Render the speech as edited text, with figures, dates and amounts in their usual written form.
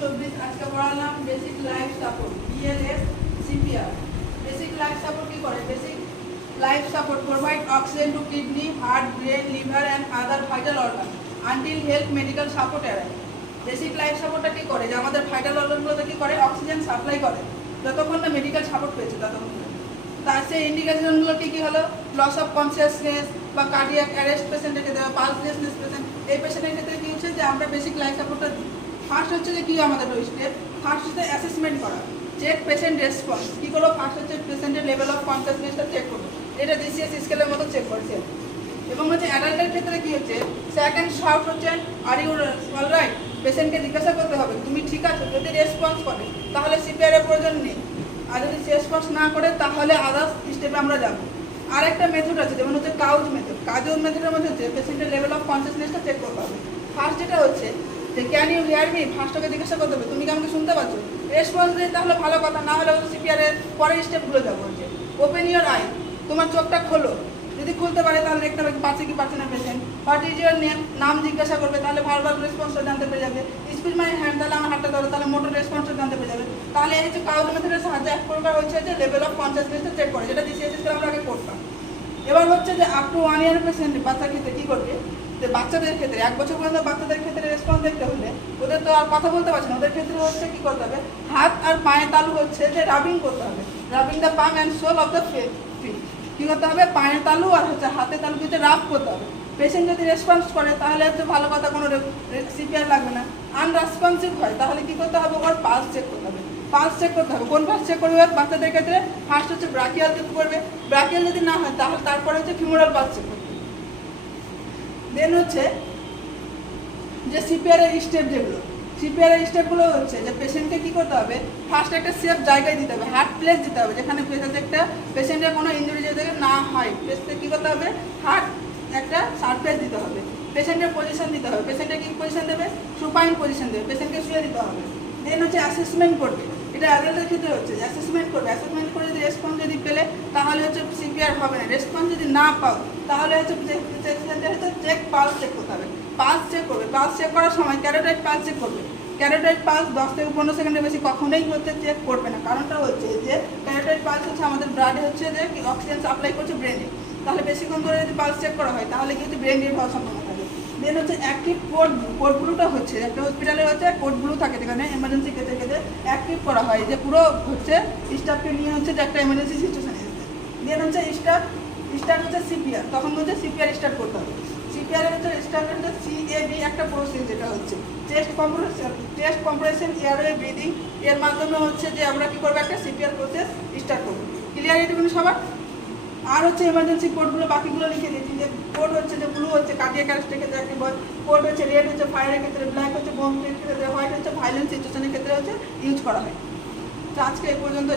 2024 আজকে পড়ালাম basic life support BLS CPR. Basic life support কি করে? Basic life support provide oxygen to kidney, heart, brain, liver and other vital organ until health medical support arrive. Basic life সাপোর্টটা কি করে? যে আমাদের vital অর্গানগুলোতে কি করে? অক্সিজেন সাপ্লাই করে যতক্ষণ না মেডিকেল সাপোর্ট পেয়েছে ততক্ষণ। তার সেই ইন্ডিকেশনগুলো কি হলো? লস অফ কনসিয়াসনেস বা কার্ডিয়াক অ্যারেস্ট পেশেন্টের ক্ষেত্রে বা পালসলেসনেস পেশেন্ট, এই পেশেন্টের ক্ষেত্রে কি হচ্ছে যে আমরা বেসিক লাইফ সাপোর্টটা দিই। ফার্স্ট হচ্ছে যে কি আমাদের স্টেপ? ফার্স্ট হচ্ছে অ্যাসেসমেন্ট করা, চেক পেশেন্ট রেসপন্স। কী করবো? ফার্স্ট হচ্ছে পেশেন্টের লেভেল অফ কনসিয়াসনেসটা চেক করবো, এটা ডিসিএস স্কেলের মতো চেক করছে। এবং হচ্ছে অ্যাডাল্টের ক্ষেত্রে কি হচ্ছে? সেকেন্ড শাউট হচ্ছে আর ইউ অলরাইট। পেশেন্টকে জিজ্ঞাসা করতে হবে তুমি ঠিক আছো। যদি রেসপন্স করে তাহলে সিপিআরের প্রয়োজন নেই, আর যদি রেসপন্স না করে তাহলে আদার্স স্টেপে আমরা যাবো। আর একটা মেথড আছে যেমন হচ্ছে কাউজ মেথড। কাউজ মেথডের মধ্যে হচ্ছে পেশেন্টের লেভেল অফ কনসিয়াসনেসটা চেক করতে হবে। ফার্স্ট যেটা হচ্ছে যে ক্যান ইউ হিয়ার মি, ফার্স্টকে জিজ্ঞাসা করতে হবে তুমি কি আমাকে শুনতে পাচ্ছ। রেসপন্স দিয়ে তাহলে ভালো কথা, না হলে সিপিআরের পরের স্টেপগুলো যাবো। হচ্ছে ওপেন ইউর আই, তোমার চোখটা খোলো। যদি খুলতে পারে তাহলে দেখতে হবে পাচ্ছে কি পাচ্ছে না patient. What is your name, নাম জিজ্ঞাসা করবে, তাহলে ভার্বাল রেসপন্সটা জানতে পেরে যাবে। স্পিচ মাই হ্যান্ড, তাহলে আমার হাতটা ধরো, তাহলে মোটর রেসপন্সটা জানতে পেরে যাবে। তাহলে এই যে কাউজ মেথডের সাহায্যে এক প্রকার হচ্ছে যে লেভেল অফ কনসিয়াসনেসটা চেক করে, যেটা ডিসিএস স্কেলে আমরা আগে করতাম। এবার হচ্ছে যে আপ টু 1 ইয়ার পেশেন্ট বাচ্চার ক্ষেত্রে কী করবে? যে বাচ্চাদের ক্ষেত্রে 1 বছর পর্যন্ত বাচ্চাদের ক্ষেত্রে রেসপন্স দেখতে হলে ওদের তো আর কথা বলতে পারছে না, ওদের ক্ষেত্রে হচ্ছে কী করতে হবে? হাত আর পায়ের তালু হচ্ছে যে রাবিং করতে হবে। Rubbing the palm and sole of the feet. কী করতে হবে? পায়ের তালু আর হচ্ছে হাতের তালু হচ্ছে রাব করতে হবে। পেশেন্ট যদি রেসপন্স করে তাহলে হচ্ছে ভালো কথা, কোনো সিপিআর লাগবে না। আনরেসপন্সিভ হয় তাহলে কী করতে হবে? ওর পালস চেক করতে হবে। পালস চেক করতে হবে। কোন পালস চেক করবে বাচ্চাদের ক্ষেত্রে? ফার্স্ট হচ্ছে ব্রাকিয়াল চেক করবে। ব্রাকিয়াল যদি না হয় তাহলে তারপরে হচ্ছে ফিমোরাল পালস চেক করবে। দেন হচ্ছে যে সিপিআরের স্টেপ, যেগুলো সিপিআরের স্টেপগুলো হচ্ছে যে পেশেন্টকে কী করতে হবে? ফার্স্ট একটা সেফ জায়গায় দিতে হবে, হার্ট প্লেস দিতে হবে, যেখানে একটা পেশেন্টের কোনো ইঞ্জুরি যাতে না হয়। পেশেন্টকে কী করতে হবে? হার্ট একটা সারফেস দিতে হবে। পেশেন্টের পজিশন দিতে হবে। পেশেন্টের কী পজিশন দেবে? সুপাইন পজিশন দেবে, পেশেন্টকে শুয়ে দিতে হবে। দেন হচ্ছে অ্যাসেসমেন্ট করবে। এটা অ্যাডাল্টের ক্ষেত্রে হচ্ছে অ্যাসেসমেন্ট করবে। অ্যাসেসমেন্ট করে যদি রেসপন্স যদি পেলে তাহলে হচ্ছে সিপিআর হবে না। রেসপন্স যদি না পাও তাহলে হচ্ছে চেক পালস চেক করতে হবে। পালস চেক করবে। পালস চেক করার সময় ক্যারোটাইড পালস চেক করবে। ক্যারোটাইড পালস 10 থেকে 15 সেকেন্ডের বেশি কখনোই হচ্ছে চেক করবে না। কারণটা হচ্ছে যে ক্যারোটাইড পালস হচ্ছে আমাদের ব্লাডে হচ্ছে যে অক্সিজেন সাপ্লাই করছে ব্রেনে। তাহলে বেশিক্ষণ ধরে যদি পালস চেক করা হয় তাহলে কিন্তু ব্রেন ডেড হওয়ার সম্ভাবনা থাকে। দেন হচ্ছে অ্যাক্টিভ কোড ব্লু। কোড ব্লুটা হচ্ছে একটা হসপিটালে হচ্ছে কোড ব্লু থাকে, যেখানে এমার্জেন্সি ক্ষেত্রে অ্যাক্টিভ করা হয়, যে পুরো হচ্ছে স্টাফকে নিয়ে হচ্ছে যে একটা এমার্জেন্সি সিচুয়েশনে এসেছে। দেন হচ্ছে স্টার্ট হচ্ছে সিপিআর, তখন হচ্ছে সিপিআর স্টার্ট করতে হবে। সিপিআরের হচ্ছে স্টার্ট হচ্ছে সিএবি একটা প্রসেস, যেটা হচ্ছে চেস্ট কম্প্রেশন এয়ারওয়ে ব্রিদিং। এর মাধ্যমে হচ্ছে যে আমরা কী করবো? একটা সিপিআর প্রসেস স্টার্ট করবো। ক্লিয়ার এটুকুনি সবার? আর হচ্ছে এমার্জেন্সি কোডগুলো বাকিগুলো লিখে দিয়েছি। যে কোড হচ্ছে যে ব্লু হচ্ছে কার্ডিয়াক অ্যারেস্টের ক্ষেত্রে অ্যাক্টিভ হয়, কোড হচ্ছে রেড হচ্ছে ফায়ারের ক্ষেত্রে, ব্ল্যাক হচ্ছে বোমের ক্ষেত্রে, হোয়াইট হচ্ছে ভায়োলেন্স সিচুয়েশনের ক্ষেত্রে হচ্ছে ইউজ করা হয়। তো আজকে এই পর্যন্ত।